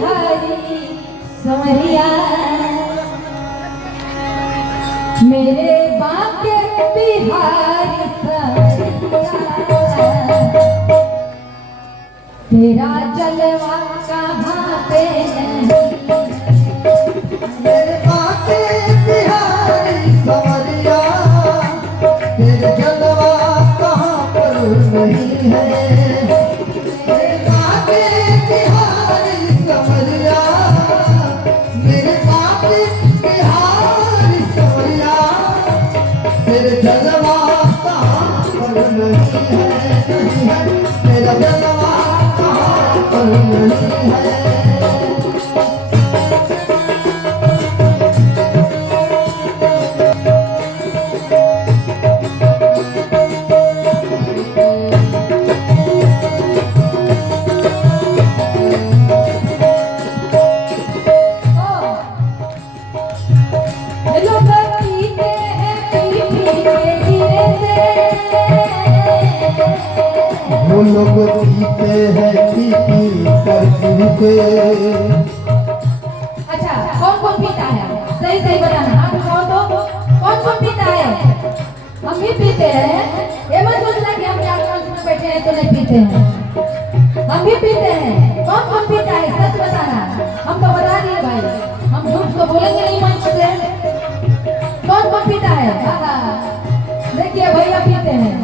बिहारी संवरिया मेरे बाके बिहारी संवरिया तेरा जलवा कहाँ पे मेरे बाके बिहारी संवरिया तेरे जलवा कहाँ पर नहीं है। मेरे बाके बिहारी संवरिया मेरे बाके बिहारी संवरिया तेरे जलवा कहाँ पर नहीं है, नहीं है। तेरा जलवा कहाँ पर नहीं है। वो लोग पीते हैं पी कर पीते। अच्छा कौन कौन पीता है सही सही बताना हाथ उठाओ तो कौन कौन पीता है। हम भी पीते हैं ये मत सोचना कि हम चार पांच में बैठे हैं तो नहीं पीते हैं हम भी पीते हैं। कौन कौन पीता है सच बताना हम तो बता दिए भाई हम झूठ तो बोलेंगे नहीं मंच से। कौन कौन पीता है देखिए भैया पीते हैं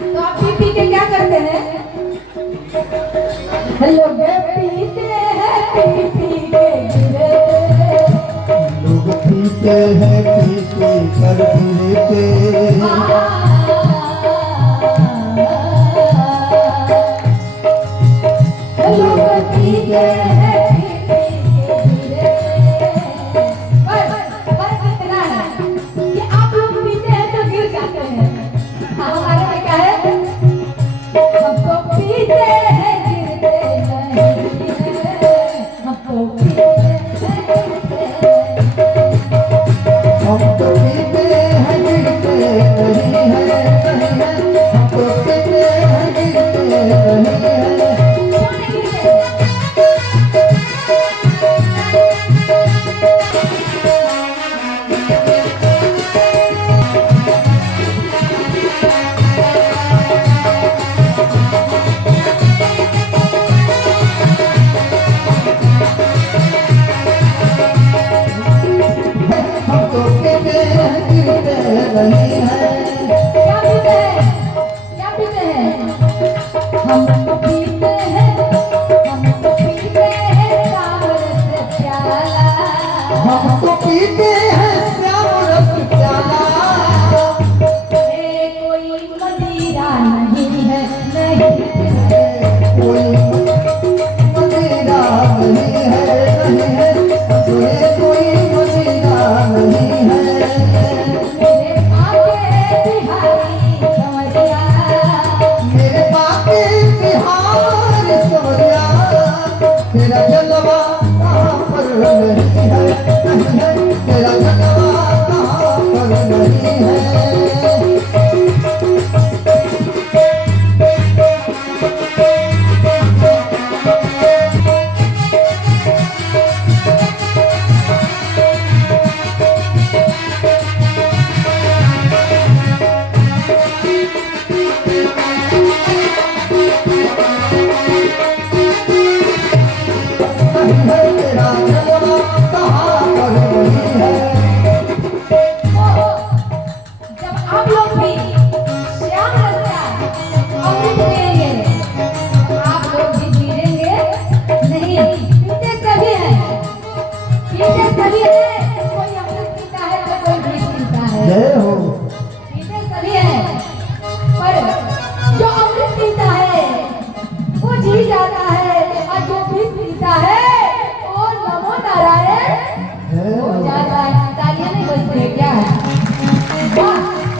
तो आप पी के क्या करते हैं। लोग पीते हैं पी के गिरे लोग पीते हैं पी कर पीते। लोग पीते हैं पी के गिरे पर कितना है कि आप लोग पीते हैं तो गिर जाते हैं। हमारे में क्या है हम तो पीते हैं गिरते नहीं है हम तो पीते हैं गिरते हम तो पीते हैं गिरते नहीं है, नहीं है। हम तो पीते हैं गिरते नहीं है। हम तो पीते हैं गिरते नहीं है। क्या पीते हैं क्या पीते हैं हम तो पीते हैं सावर से प्याला। हम तो पीते हैं श्याम रस प्याला। कोई मदिरा नहीं है नहीं कोई मदिरा नहीं है, नहीं है। कोई मदिरा नहीं है। मेरे आगे बिहारी संवरिया मेरे बाके बिहारी संवरिया तेरा जलवा कहाँ पर नहीं है, नहीं है। तेरा जलवा कहाँ पर नहीं है। तेरा जलवा कहाँ पर नहीं है। जब आप लोग भी श्याम रसिया अमृत पिएंगे तो आप लोग भी गिरेंगे नहीं। पीते सभी हैं कोई अमृत पीता है तो कोई विष पीता है। जय हो। पीते सभी हैं पर जो अमृत पीता है वो जी जाता है और जो विष पीता है वो नमो नारायण हो जाता है। तालियां नहीं बजती है क्या है वाह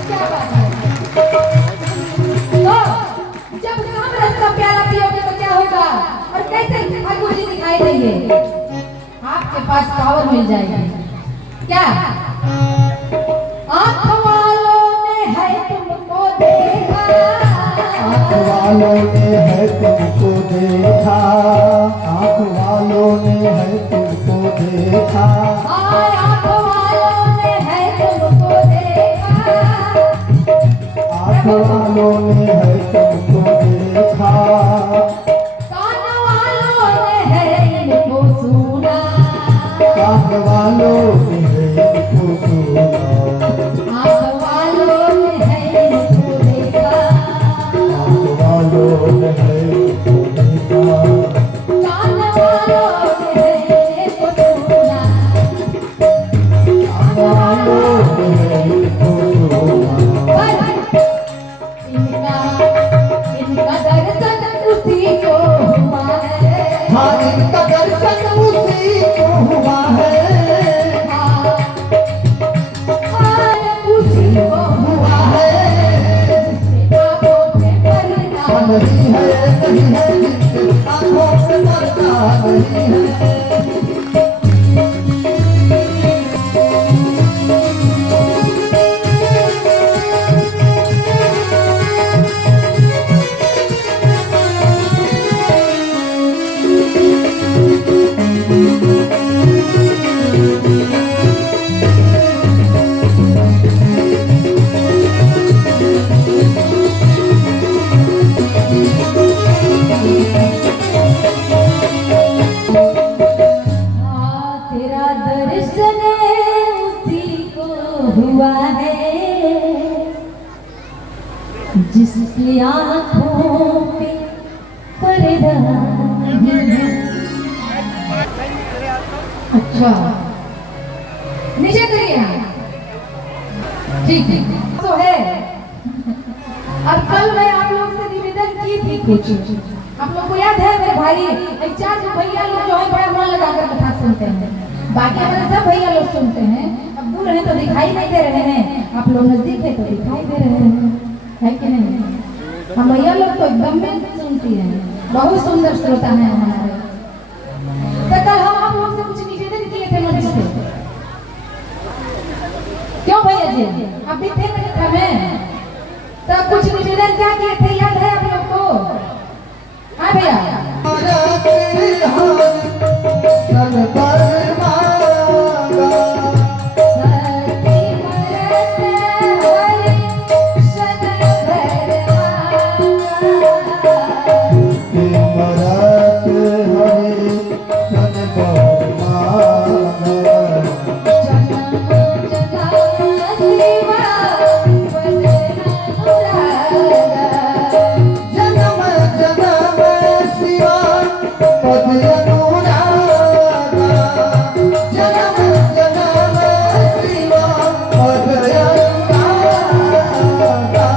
क्या बात है। तो जब शाम रस का प्याला पियोगे तो क्या होगा और कैसे ठाकुर जी दिखाई देंगे आपके पास पावर मिल जाएगी क्या। आँख वालों ने है तुमको देखा वालों ने है तुमको देखा, आँख वालों ने है तुमको देखा, आँख वालों ने है तुमको देखा, आँख वालों ने है तुमको देखा, कान वालों ने है इनको सुना, कान वालों ने है इनको सुना, आँख वालों ने है इनको देखा, आँख वालों ने है इनको देखा, कान वालों ने है इनको सुना, कान वालों ने है इनको सुना। पर इनका दर्शन उसी को हुआ है, हाँ इनका दर्शन उसी को हुआ है, उसी को हुआ है, जिसके आँखों में पर्दा नहीं है नहीं है जिसके आँखों में पर्दा नहीं है। तेरा दर्शन उसी को हुआ है, जिसकी आँखों पे पर्दा नहीं है। अच्छा नीचे करिए, ठीक ठीक तो है। और कल मैं आप लोग से निवेदन की थी कुछ, आप लोग को याद है मेरे भाई चार जो भैया लोग जो है बड़ा मन लगाकर कथा सुनते हैं, बाकी हमारे सब भैया लोग सुनते हैं, अब दूर हैं तो दिखाई नहीं दे रहे हैं, आप लोग नजदीक है तो दिखाई दे रहे हैं, है कि नहीं? हम भैया लोग तो एकदम में सुनती हैं, बहुत सुंदर श्रोता है हमारे। तो कल हम आप लोग से कुछ निवेदन किए थे मंच से, क्यों भैया जी आप भी थे मेरे कथा में, तो कुछ निवेदन क्या किए थे याद है आप लोग को? हाँ भैया सन पर मांगा, सती मरत हरि सन भरमांगा, मरत हरि सन पर मांगा, जन्म जन्म शिवा वदन अनुरागा, जन्म जन्म शिवा पद अनुरागा, जन्म जन्म शिवा पद अनुरागा।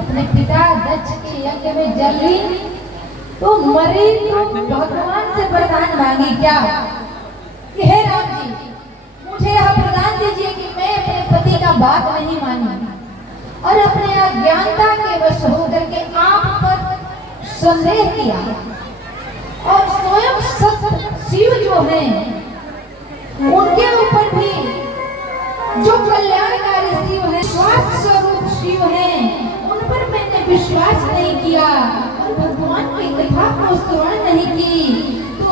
अपने पिता दक्ष के यज्ञ में जल ली तो मरी तो भगवान से वरदान मांगी क्या कि हे राम जी मुझे यह प्रदान दीजिए कि मैं अपने पति का बात नहीं मानी और अपने अज्ञानता के वश होकर के आप पर संदेह किया और स्वयं सत्य शिव जो हैं उनके ऊपर भी जो कल्याणकारी शिव हैं, स्वास्थ्य स्वरूप शिव हैं, उन पर मैंने विश्वास नहीं किया और भगवान की कथा को श्रवण नहीं की, तो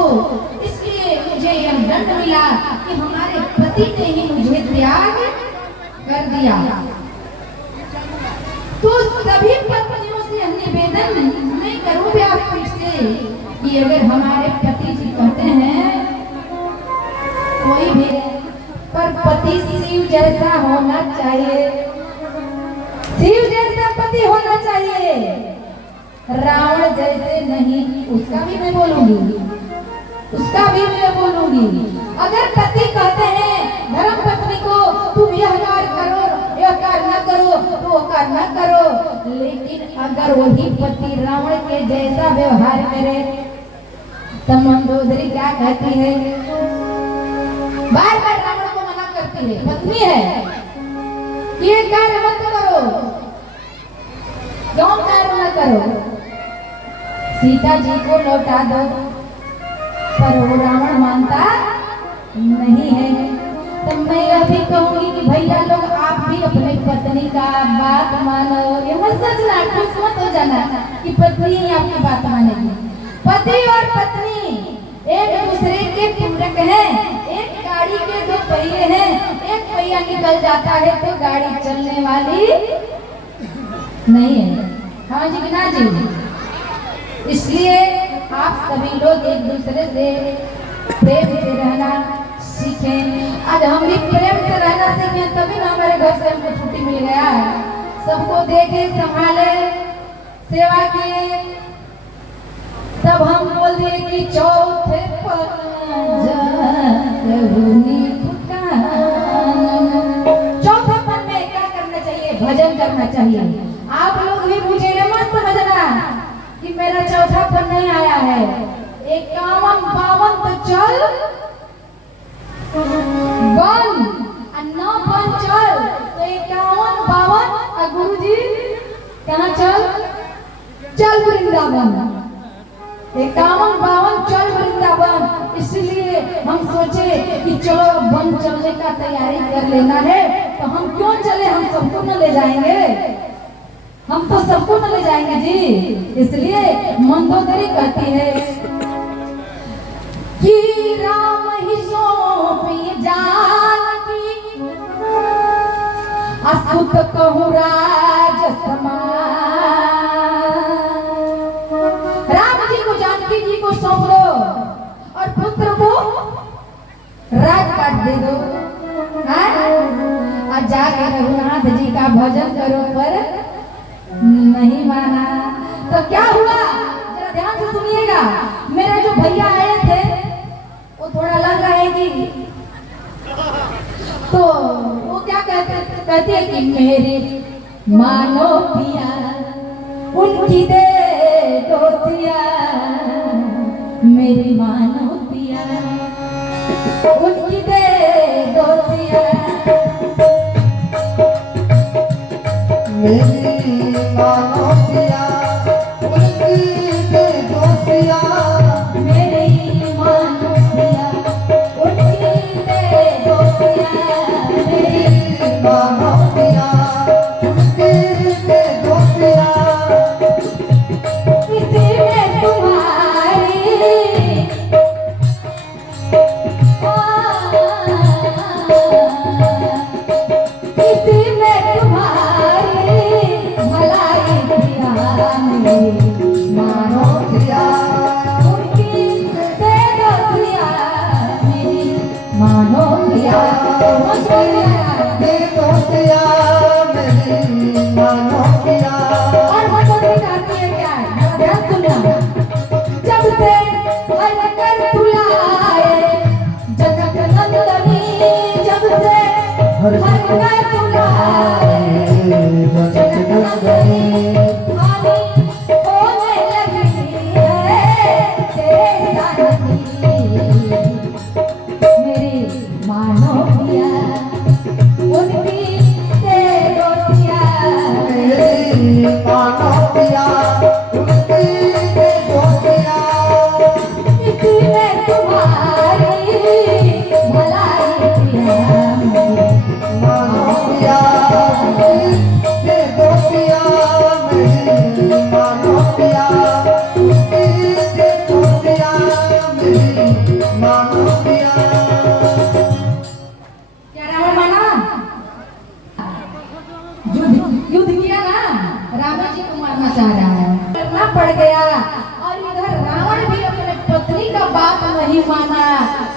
इसलिए मुझे यह दंड मिला कि हमारे पति ने ही मुझे त्याग कर दिया। तो सभी पत्नियों से निवेदन मैं करूँ व्यासपीठ से कि अगर हमारे पति जी कहते हैं कोई भी पर पति शिव जैसा होना चाहिए, शिव जैसा पति होना चाहिए, रावण जैसे नहीं, उसका भी मैं बोलूंगी, उसका भी मैं बोलूंगी। अगर पति कहते हैं धर्म पत्नी को तुम यह कार्य करो, यह कार्य न करो, तो वो कार्य न करो, लेकिन अगर वही पति रावण के जैसा व्यवहार करे तो मंदोदरी क्या कहती है, बार बार रावण को मना करती है, पत्नी है ये कार्य मत करो, क्यों कार्य न करो, सीता जी को लौटा दो, पर वो रावण मानता नहीं है। तो मैं अभी कहूंगी कि भैया लोग आप भी अपने पत्नी का बात मानो। ये मत सोचना, खुश मत हो जाना कि पत्नी ही आपकी बात मानेगी। पति और पत्नी एक दूसरे के पूरक हैं। एक गाड़ी के दो पहिए हैं, एक पहिया निकल जाता है तो गाड़ी चलने वाली नहीं है। हाँ जी कि ना जी? इसलिए आप सभी लोग एक दूसरे से प्रेम से रहना सीखें। आज हम भी प्रेम से रहना सीखें, तभी ना हमारे घर से हमको छुट्टी मिल गया। सबको देखे, संभाले, सेवा किए, तब हम बोल दिए कि चौथे चौथापन में क्या करना चाहिए? भजन करना चाहिए। आप लोग भी मुझे ये मत समझना कि मेरा चौथापन नहीं आया है। 51-52 तो चल बन, न बन चल तो 51-52 गुरु जी कहाँ चल वृंदावन। 51-52 चल वृंदावन। इसलिए हम सोचे कि चलो वन चलने का तैयारी कर लेना है, तो हम क्यों चले? हम सबको न ले जाएंगे, हम तो सबको न ले जाएंगे जी। इसलिए मंदोदरी कहती है कि राम ही सौंपी जानकी, असुत कहूँ राज समान। राम जी को जानकी जी को सौंप दो और पुत्र को राज काट दे दो। और जाके रघुनाथ जी का भजन करो, पर नहीं माना तो क्या हुआ? जरा ध्यान से सुनिएगा। मेरा जो भैया आए थे वो थोड़ा लग रहा है कि, तो वो क्या कहते हैं कि मेरे मानो पिया उनकी दे दोसिया, मेरी मानो पिया उनकी दे दोसिया, मेरी मानो पिया उनकी दे दोसिया, मेरी मानो पिया उनकी दे दोसिया, मेरी मानो पिया उनकी दे दोसिया। किसी में तुम्हारी किसी में तुम्हारी भलाई पिया, मेरी मानो पिया उनकी दे दोसिया, मेरी मानो पिया। दे दोसिया मेरी मानो पिया। और मंदोदरी कहती है क्या? ध्यान सुनना। जब से हर कर बुलाए जगत नंदनी, जब से हर कर बुलाए जगत नंदनी, हानि होने लगी है तेरी दानती, मेरी मानो पिया उनकी दे दोसिया, मेरी मानो पिया उनकी दे दोसिया। किसी में तुम्हारी भलाई पिया, मानो पिया उनकी दे दोसिया, मेरी मानो पिया उनकी दे दोसिया, मेरी मानो पिया। क्या रावण माना? युद्ध किया ना, रावण जी को मारना चाह रहा है, करना पड़ गया। और इधर रावण भी अपने पत्नी का बात नहीं माना,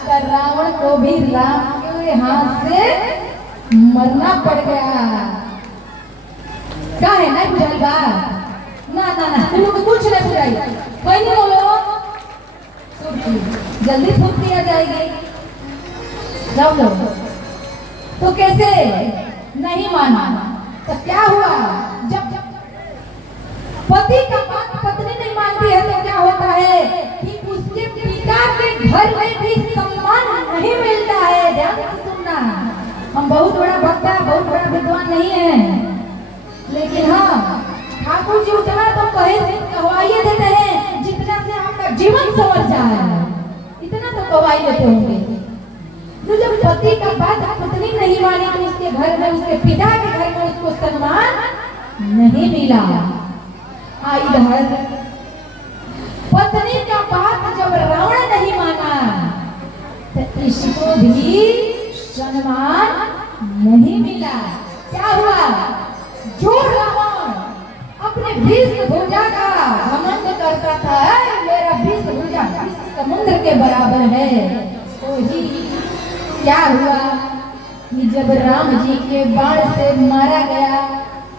तो रावण को भी राम के हाथ से मरना पड़ गया। क्या है नहीं बुझाई बात? ना ना ना, तुम तो कुछ नहीं बुझाई। कोई नहीं बोलो, जल्दी फूक दिया जाएगी। जाओ लो। तो कैसे नहीं माना? तो क्या हुआ? जब पति का बात पत्नी नहीं मानती है तो क्या होता है कि उसके पिता के घर में भी सम्मान नहीं मिलता है। ध्यान से सुनना। हम बहुत बड़ा वक्ता, बहुत बड़ा विद्वान नहीं है, लेकिन हाँ ठाकुर जी उतना तो कहवाइए देते हैं जितना से आपका जीवन संवर जाए, इतना तो गवाही लेते होंगे। तो जब पति का बात पत्नी नहीं मानी तो उसके घर में, उसके पिता के घर में उसको सम्मान नहीं मिला। इधर पत्नी का बात जब रावण नहीं माना तो इसको भी सम्मान नहीं मिला। क्या हुआ? जो रावण अपने वेशभूषा का घमंड करता था, मेरा वेशभूषा समुद्र के बराबर है, वही क्या हुआ कि जब राम जी के बाण से मारा गया,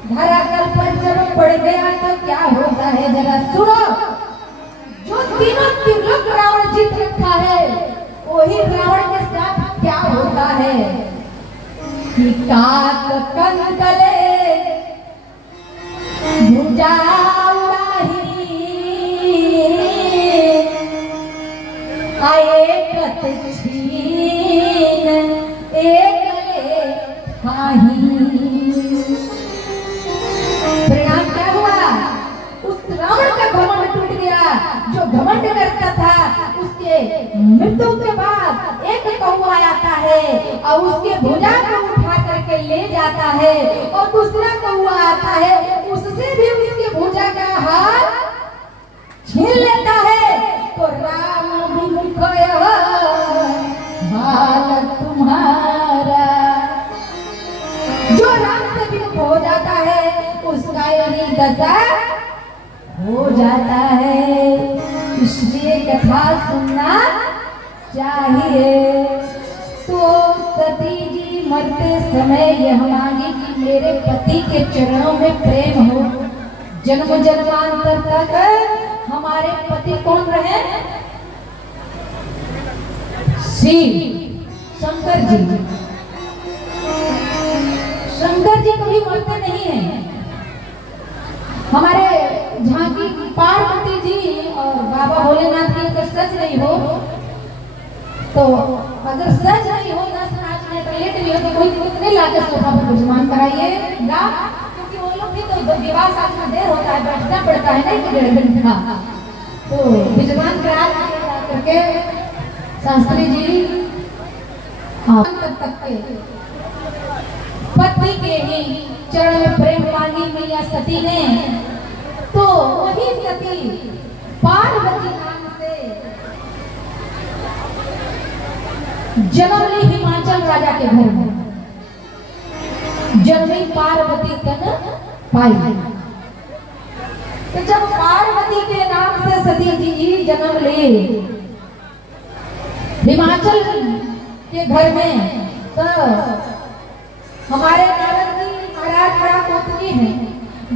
धरातल पर जब पड़ गया तो क्या होता है जरा सुनो। जो तीनों त्रिलोक रावण जीत रखा है, वही रावण के साथ क्या होता है कि काक कंदले भुजा उड़ाही, आए कत छीन एकले हाही। परिणाम क्या हुआ? उस रावण का घमंड टूट गया। जो घमंड करता था उसके मृत्यु के बाद एक कौवा आता है और उसके भुजा को उठा करके ले जाता है, और दूसरा कौवा आता है, उससे भी उसके भुजा का हाथ छीन लेता है। तो राम विमुख हाल तुम्हारा, जो राम से विमुख हो जाता है उसका यही दशा हो जाता है। इसलिए कथा सुनना चाहिए। तो सती जी मरते समय यह मांगी कि मेरे पति के चरणों में प्रेम हो, जन्म जन्मांतर तक हमारे पति कौन रहे? शिव शंकर जी। शंकर जी कभी मरते नहीं हैं। हमारे झांकी पार्वती जी और बाबा भोलेनाथ की अगर सच नहीं हो, तो अगर सच नहीं हो, 10 नाच में लेट भी हो तो कोई नहीं लाके सोफा पर विजमान कराइएगा, क्योंकि वो लोग भी तो विवाह साथ में देर होता है, बैठना पड़ता है नहीं कि 1.5 घंटा, तो विजमान करा करके शास्त्री जी तक के पति के ही चरण में प्रेम मांगी मैया सती ने। तो वही सती पार्वती नाम से जन्म ली हिमाचल राजा के घर में, जन्मी पार्वती तन पाई। तो जब पार्वती के नाम से सती जी जन्म ली हिमाचल के घर में, तो हमारे नारद जी महाराज बड़ा कोतनी है।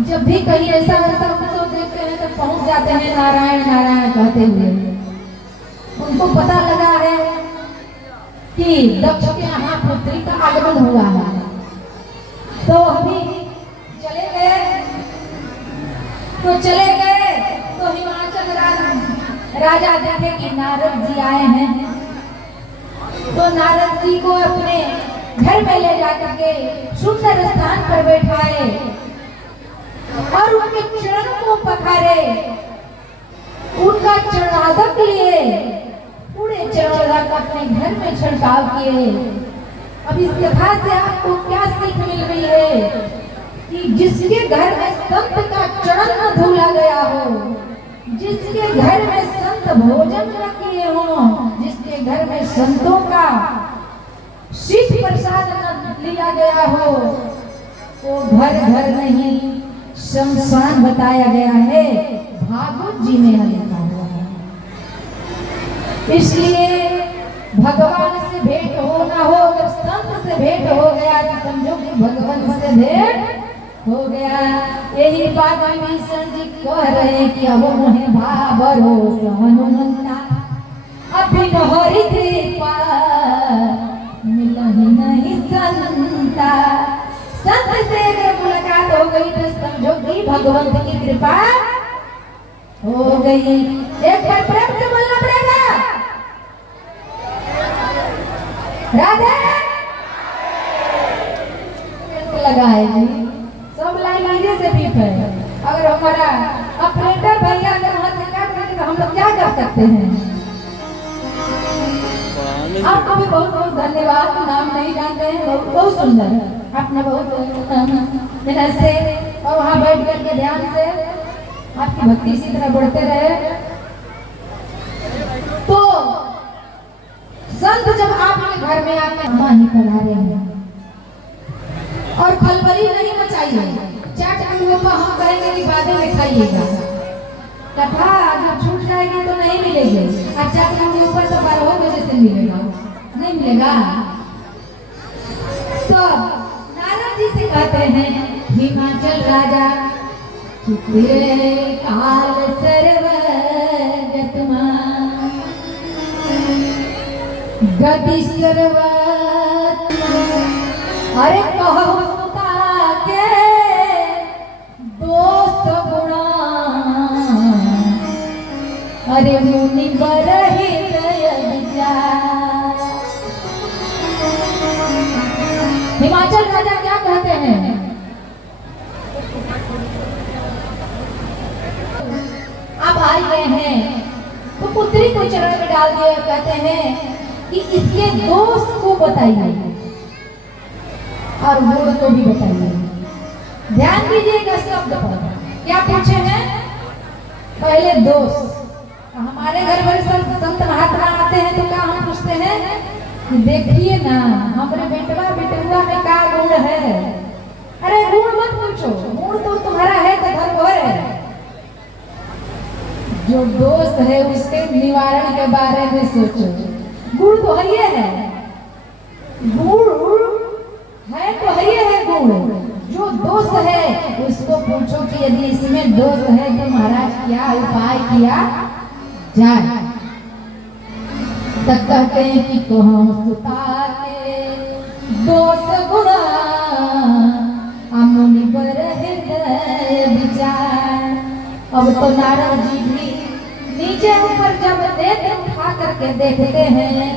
जब भी कहीं ऐसा कुछ देखते हैं तो पहुंच जाते हैं नारायण नारायण कहते हुए। उनको पता लगा है कि दक्ष के यहाँ पुत्री का आगमन हुआ है, तो अभी चले गए तो हिमाचल राजा देखे कि नारद जी आए हैं, तो नारद जी को अपने घर में ले जाकर के सुंदर स्थान पर बैठाए और उनके चरण को पखारे, उनका चरणादक लिए, पूरे चरणादक अपने घर में छिड़काव किए। अब इस कथा से आपको क्या सीख मिल रही है कि जिसके घर में संत का चरण न धुला गया हो, जिसके घर में संत भोजन न किए हो, जिसके घर में संतों का शीत प्रसाद न लिया गया हो, वो घर घर नहीं शमशान बताया गया है, भागवत जी में लिखा हुआ है। इसलिए भगवान से भेंट हो ना हो, अगर संत से भेंट हो गया तो समझो कि भगवान से भेंट हो गया। यही बात विभीषण जी कह रहे कि अब मोहे भावरो हनुमंता, अभी हरि कृपा मिलहि नहीं संता। संत से अगर मुलाकात हो गई तो समझो कि भगवंत की कृपा हो गई। एक बार प्रेम से बोलना पड़ेगा, राधे लगा है जी। सब लाइन लीजिए से बीप है। अगर हमारा ऑपरेटर भैया अगर वहां से काट देंगे तो हम लोग क्या कर सकते हैं? आपको भी बहुत बहुत धन्यवाद। नाम नहीं जानते हैं, बहुत बहुत सुंदर आपने बहुत मेहनत से और वहाँ बैठ करके ध्यान से आपकी भक्ति इसी तरह बढ़ते रहे। तो संत जब आपके घर में आके माही पधारे हैं और खलबली नहीं मचाइए, चाट अंगों का हम कहेंगे कि बातें में खाइएगा, कथा जब छूट जाएगी तो नहीं मिलेगी। अच्छा के ऊपर तो 12 बजे से मिलेगा, नहीं मिलेगा। तो नारद जी से कहते हैं हिमाचल राजा चित्रे काल सर्वगतमा गति सर्वत। अरे कहो सुता के दोस्त गुणा, अरे मुनि बरहि दय विचार। हिमाचल राजा क्या कहते हैं? आप आ गए हैं तो पुत्री को चरण में डाल दिए, कहते हैं कि इसके दोस्त को बताइए और गुण को भी बताइए। ध्यान दीजिएगा शब्द पर, क्या पूछे हैं? पहले दोस्त। हमारे घर में संत महात्मा आते हैं तो क्या हम पूछते हैं कि देखिए ना हमारे बेटवा बेटुआ में क्या गुण है। अरे गुण मत पूछो, गुण तो तुम्हारा है तो धरोहर है। जो दोस्त है उसके निवारण के बारे में सोचो। गुण तो है, गुण है तो है गुण। जो दोस्त है उसको पूछो कि यदि इसमें दोस्त है तो महाराज क्या उपाय किया जाए। तब कहते हैं कि कहो सुता के दोस्त गुणा, मुनि बर हृदय विचार। अब तो नारद जी भी नीचे ऊपर जब नेत्र उठा करके देखते हैं,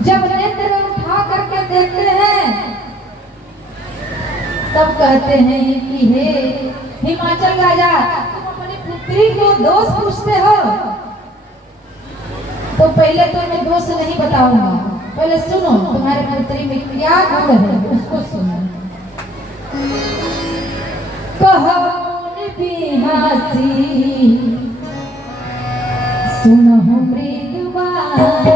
जब नेत्र उठा करके देखते हैं तब कहते हैं कि हे हिमाचल राजा, तुम अपनी पुत्री को दोष पूछते हो तो पहले तो मैं दोष नहीं बताऊंगा, पहले सुनो तुम्हारे पुत्री में क्या गुण है उसको सुनो। कहो बिहासी सुनो मृदुबान,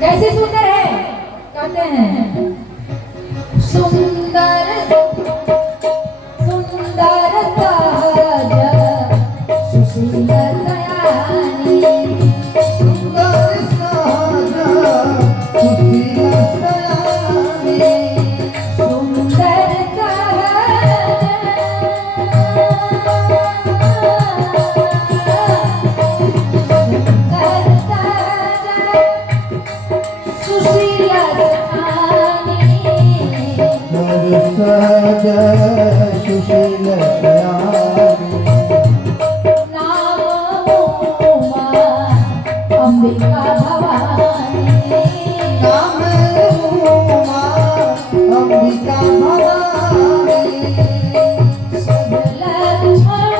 कैसे सुंदर है? कहते हैं सुंदर सुंदर सहज सुशील दयानी, सुंदर सहज सुशील दयानी, सुंदर सहज सहज सुशील दयानी, नाम उमा अंबिका भवानी, नाम उमा अंबिका भवानी, सब लक्षण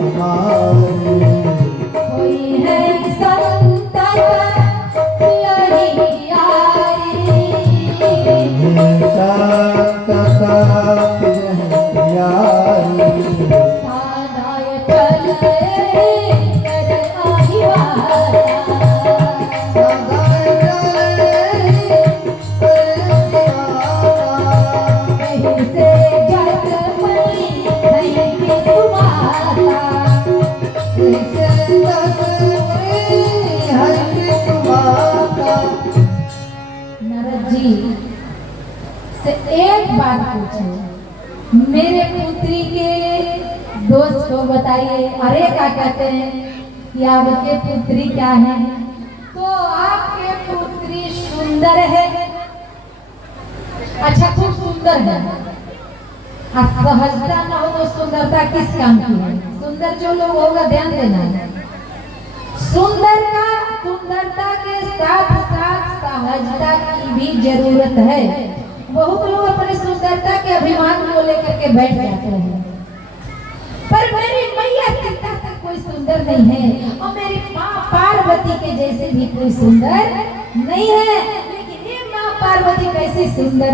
तुम्हारी, कोई है संत यही जी से एक बात पूछे, मेरे पुत्री के दोस्त को बताइए, अरे क्या कहते हैं कि आपके पुत्री क्या है, तो आपके पुत्री सुंदर है। अच्छा खूब सुंदर है, सहजता ना हो तो सुंदरता किस काम की है? सुंदर जो लोग होगा ध्यान देना, सुंदरता के साथ साथ सहजता की भी जरूरत है। बहुत लोग अपनी सुंदरता के अभिमान को लेकर के बैठ जाते हैं, पर मेरी मैया सीता से कोई सुंदर नहीं है और मेरी माँ पार्वती के जैसे भी कोई सुंदर नहीं है। लेकिन ये माँ पार्वती कैसी सुंदर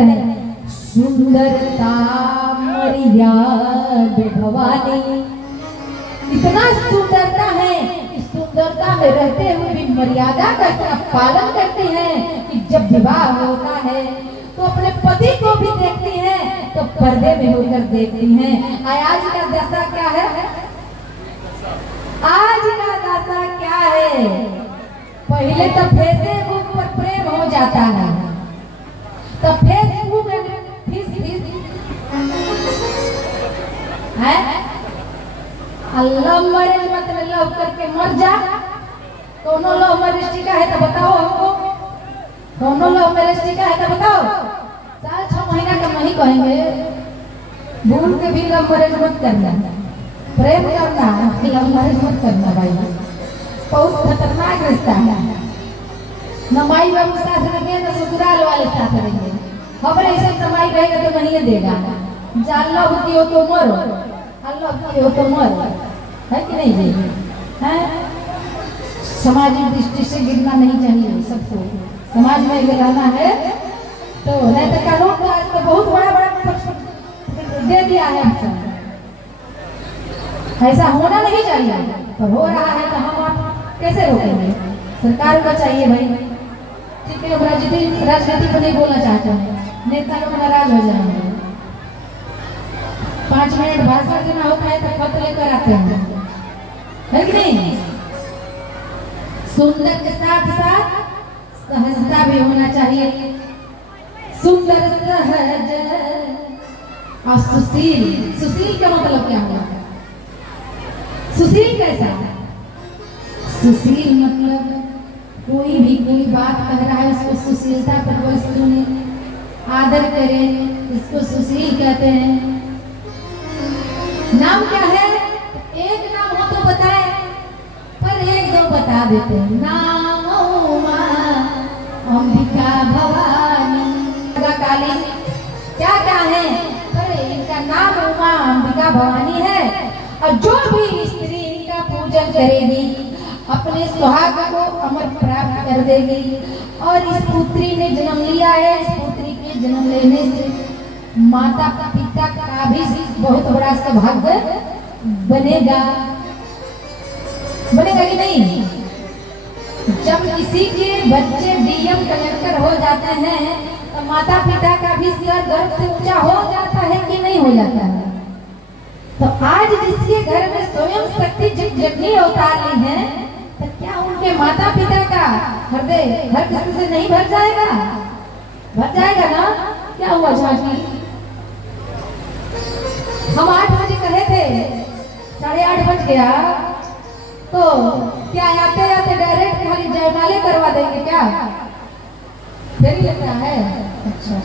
है, सुंदरता मर्याद भवानी, इतना सुंदरता है, इस सुंदरता में रहते हुए भी मर्यादा का पालन करती हैं कि जब विवाह होता है तो अपने पति को भी देखती हैं तो पर्दे में होकर देखती हैं। आज का दशा क्या है? आज का दशा क्या है? पहले तो फेसबुक पर प्रेम हो जाता है, तो फेसबुक है अल्लाह मरे मतलब लव करके मर जा। दोनों लव मैरिज का है तो बताओ हमको, दोनों लव मैरिज का है तो बताओ। 4-6 महीना का नहीं कहेंगे, भूल के भी लव मैरिज मत करना, प्रेम करना, लव मैरिज मत करना भाई, बहुत खतरनाक रिश्ता है। न माई बाबू साथ रहेंगे न ससुराल वाले साथ रहेंगे, खबर ऐसे कमाई रहेगा तो नहीं देगा। जान लो होती हो तो मरो, अल्लाह की हो तो मरो, है कि नहीं जी? है सामाजिक दृष्टि से गिरना नहीं चाहिए, सबको समाज में रहना है। तो नहीं तो कानून को आज तो बहुत बड़ा दे दिया है हमसे, ऐसा होना नहीं चाहिए, पर हो रहा है तो हम आप कैसे रोकेंगे? सरकार को चाहिए भाई, ठीक है, राजनीति को नहीं बोलना चाहते हैं, नेता लोग नाराज हो जाएंगे। 5 मिनट भाषण देना होता है तो खत लेकर आते हैं, है कि नहीं? सुंदर के साथ साथ सहजता भी होना चाहिए। सुंदर, सहज और सुशील। सुशील का मतलब क्या हुआ? सुशील कैसा? सुशील मतलब कोई भी कोई बात कह रहा है उसको सुशीलता पूर्वक सुने, आदर करें, इसको सुशील कहते हैं। नाम क्या है? एक नाम हो तो बताए, पर 1-2 बता देते हैं। नाम उमा, अंबिका, भवानी, काली, क्या क्या है? पर इनका नाम उमा, अंबिका, भवानी है। और जो भी स्त्री इनका पूजन करेगी अपने सुहाग को अमर प्राप्त कर देगी। और इस पुत्री ने जन्म लिया है, इस पुत्री के जन्म लेने से माता पिता का भी बहुत बड़ा सौभाग्य बनेगा कि नहीं? जब किसी के बच्चे डीएम कलेक्टर हो जाते हैं तो माता पिता का भी सर गर्व से ऊंचा हो जाता है कि नहीं हो जाता है? तो आज जिसके घर में स्वयं शक्ति जगनी अवतार ली है, तो क्या उनके माता पिता का हृदय हर किसी से नहीं भर जाएगा? भर जाएगा ना? क्या हुआ झांकी? हम 8 बजे कहे थे, 8:30 बज गया, तो क्या आते आते डायरेक्ट खाली जयमाले करवा देंगे क्या? फिर लगता है अच्छा।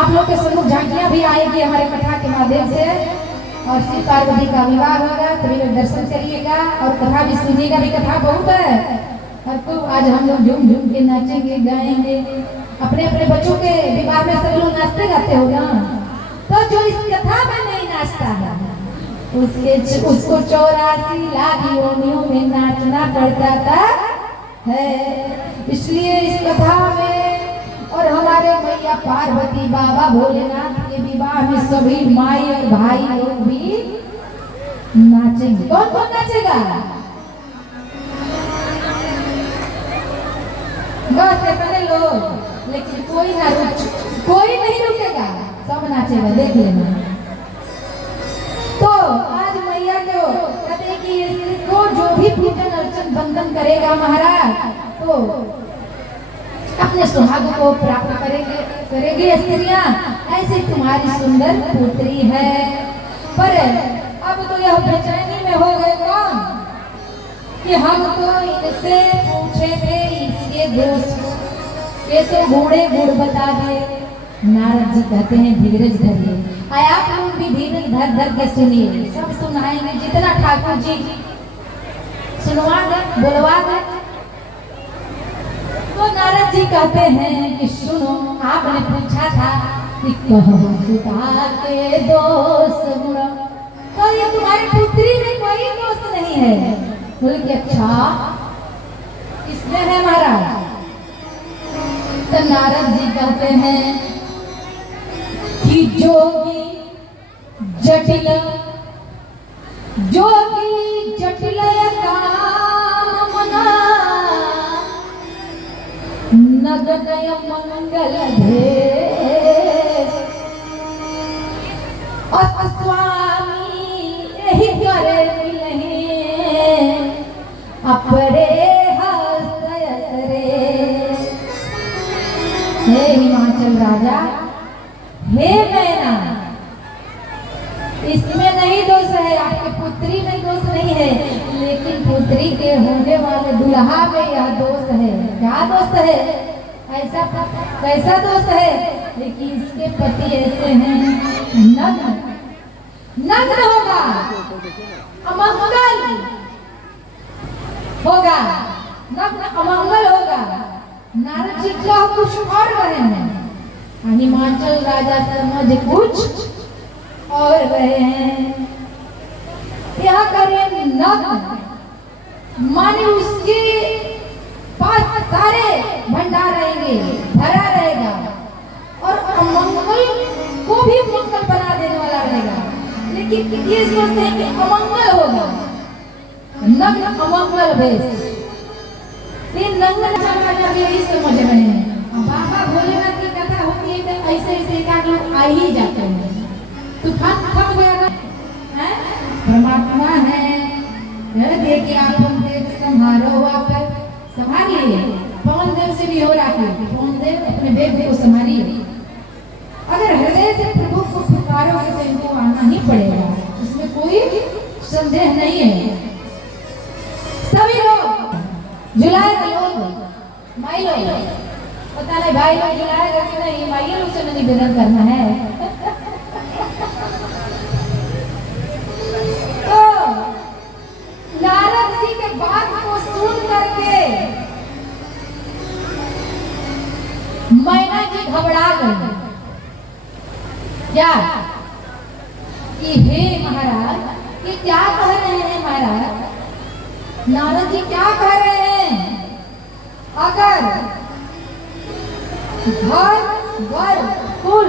आप लोग के सम्मुख झांकियां भी आएगी हमारे कथा के माध्यम से, और श्री पार्वती का विवाह होगा, सभी लोग दर्शन करिएगा और कथा भी सुनिएगा। भी कथा बहुत है, और तो आज हम लोग झूम झूम के नाचेंगे गाएंगे। अपने अपने बच्चों के विवाह में सब लोग नाचते गाते हो ना, तो जो इस कथा में नहीं नाचता है उसको 84 लाख योनियों में नाचना पड़ता था है। इसलिए इस कथा में और हमारे मैया पार्वती बाबा भोलेनाथ के विवाह में सभी माई और भाई लोग भी नाचेंगे। कौन कौन नाचेगा? बस इतने लोग, लेकिन कोई नहीं रुकेगा, सब नाचेगा, देख लेना। तो आज मैया को कहते हैं कि इसको जो भी पूजन अर्चन बंदन करेगा महाराज, तो अपने सुहाग को प्राप्त करेगी स्त्रियां, ऐसी तुम्हारी सुंदर पुत्री है। पर अब तो यह बेचैनी में हो गए कौन कि हम तो इनसे पूछे थे इसके दोस्त, ये तो बूढ़े गुड़ बता दे। नारद जी कहते हैं धीरज धरिए, आप लोग भी धीरज धर धर के सुनिए, सब सुनाएंगे जितना ठाकुर जी सुनवा दे बोलवा दे। तो नारद जी कहते हैं कि सुनो, आपने पूछा था कि कहो सुता के दोस्त गुण, तो ये तुम्हारी पुत्री में कोई दोस्त नहीं है। बोले कि अच्छा किसमें है महाराज? तो नारद जी कहते हैं कि जोगी जटिल काम मना नगदय मंगल भेष, स्वामी यही करे मिलहे अपरे हस्तय रे। हे हिमाचल राजा, हे मैना, इसमें नहीं दोष है, आपकी पुत्री में दोष नहीं है, लेकिन पुत्री के होने वाले दुल्हा में यह दोष है। क्या दोष है? ऐसा कैसा दोष है? लेकिन इसके पति ऐसे हैं, नग्न होगा, अमंगल होगा, नग्न अमंगल होगा। नारद जी का कुछ और रहे हैं, हिमाचल राजा समझ कुछ और रहे हैं। क्या करें? नग्न माने उसके पास सारे भंडार रहेंगे, भरा रहेगा, और अमंगल को भी मंगल बना देने वाला रहेगा। लेकिन ये सोचते हैं कि अमंगल होगा, नग्न अमंगल भेष। नग्न राजा भी यही समझ रहे हैं। बाबा भोलेनाथ की कथा होती है तो ऐसे ऐसे एकाध लोग आ ही जाते हैं। तूफान थम गया ना, है परमात्मा है, देखिए आप देव संहारो, आप संभाल लिए। पवन देव से भी हो रहा है, पवन देव अपने वेद को संभालिए। अगर हृदय से प्रभु को पुकारोगे तो इनको आना ही पड़ेगा, इसमें कोई संदेह नहीं है। सभी लोग जुलाएगा, लोग माई लोग पता नहीं भाई लोग जुलाएगा कि नहीं, माई लोग से निवेदन करना है। तो नारद जी के बात को सुन करके मैना जी घबरा गई। क्या कि हे महाराज, ये क्या कह रहे हैं महाराज? नारद जी क्या कह रहे हैं? अगर घर वर कुल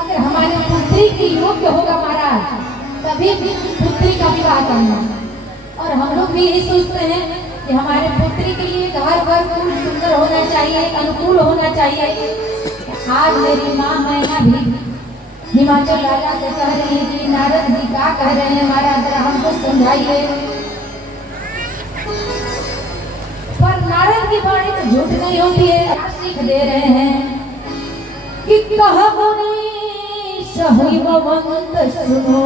अगर हमारी पुत्री की योग्य होगा महाराज, तभी पुत्री का विवाह करना। और हम लोग भी यही सोचते हैं कि हमारे पुत्री के लिए घर वर कुल सुंदर होना चाहिए, अनुकूल होना चाहिए। आज मेरी माँ मैना भी हिमाचल राजा से कह रही है कि नारद जी क्या कह रहे हैं महाराज, जरा हमको समझाइए। पर नारद की वाणी तो झूठ नहीं होती है। सीख दे रहे हैं कि कह मुनि सहिमवंत सुनो,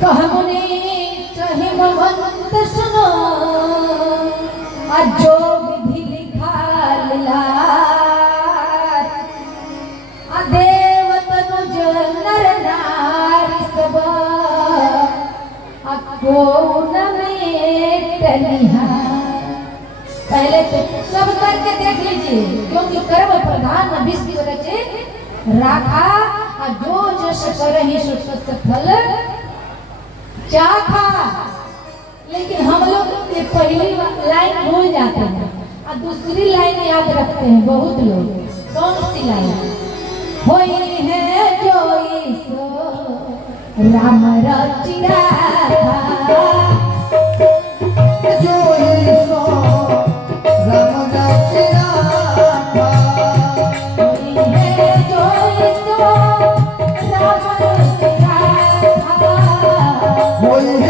कह मुनि सहिमवंत सुनो, जो विधि लिखा लीलार, देव तनुज नर नारी सब कौन में टलिहा। पहले तो सब करके देख लीजिए, क्योंकि कर्म प्रधान विश्व रचे राखा, जो जस करहि सो तस फल चाखा। लेकिन हम लोग ये पहली लाइन भूल जाते हैं और दूसरी लाइन याद रखते हैं बहुत लोग। कौन सी लाइन? होई है जो राम रचिया जो ईसो राम रचिया, होई है जो ईसो राम रचिया, होई है